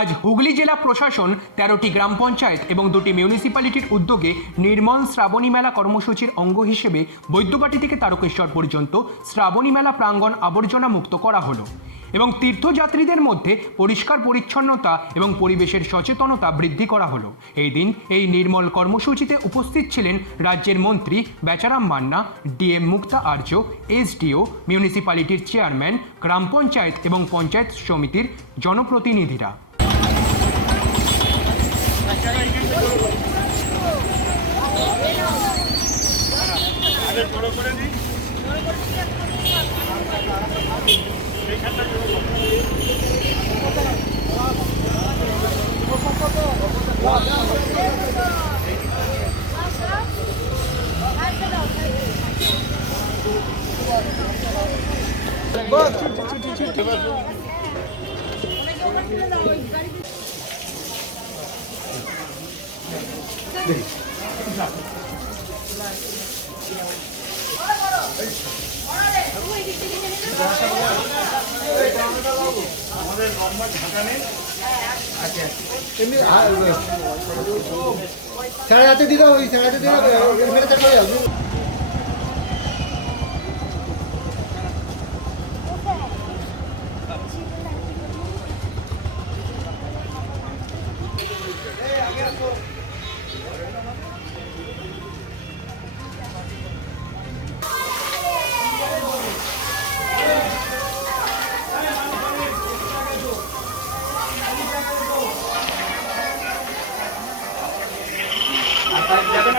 আজ হুগলি জেলা প্রশাসন তেরোটি গ্রাম পঞ্চায়েত এবং দুটি মিউনিসিপ্যালিটির উদ্যোগে নির্মল শ্রাবণী মেলা কর্মসূচির অঙ্গ হিসেবে বৈদ্যবাটি থেকে তারকেশ্বর পর্যন্ত শ্রাবণী মেলা প্রাঙ্গণ আবর্জনা মুক্ত করা হলো এবং তীর্থযাত্রীদের মধ্যে পরিষ্কার পরিচ্ছন্নতা এবং পরিবেশের সচেতনতা বৃদ্ধি করা হলো। এই দিন এই নির্মল কর্মসূচিতে উপস্থিত ছিলেন রাজ্যের মন্ত্রী বেচারাম মান্না, ডিএম মুক্তা আর্য, এসডিও, মিউনিসিপ্যালিটির চেয়ারম্যান, গ্রাম পঞ্চায়েত এবং পঞ্চায়েত সমিতির জনপ্রতিনিধিরা। Bak, çut çut çut çut. সাড়ে হাতে দিতে ওই সাড়ে হাতে দিতে চাপে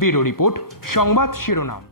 ব্যুরো রিপোর্ট সংবাদ শিরোনাম।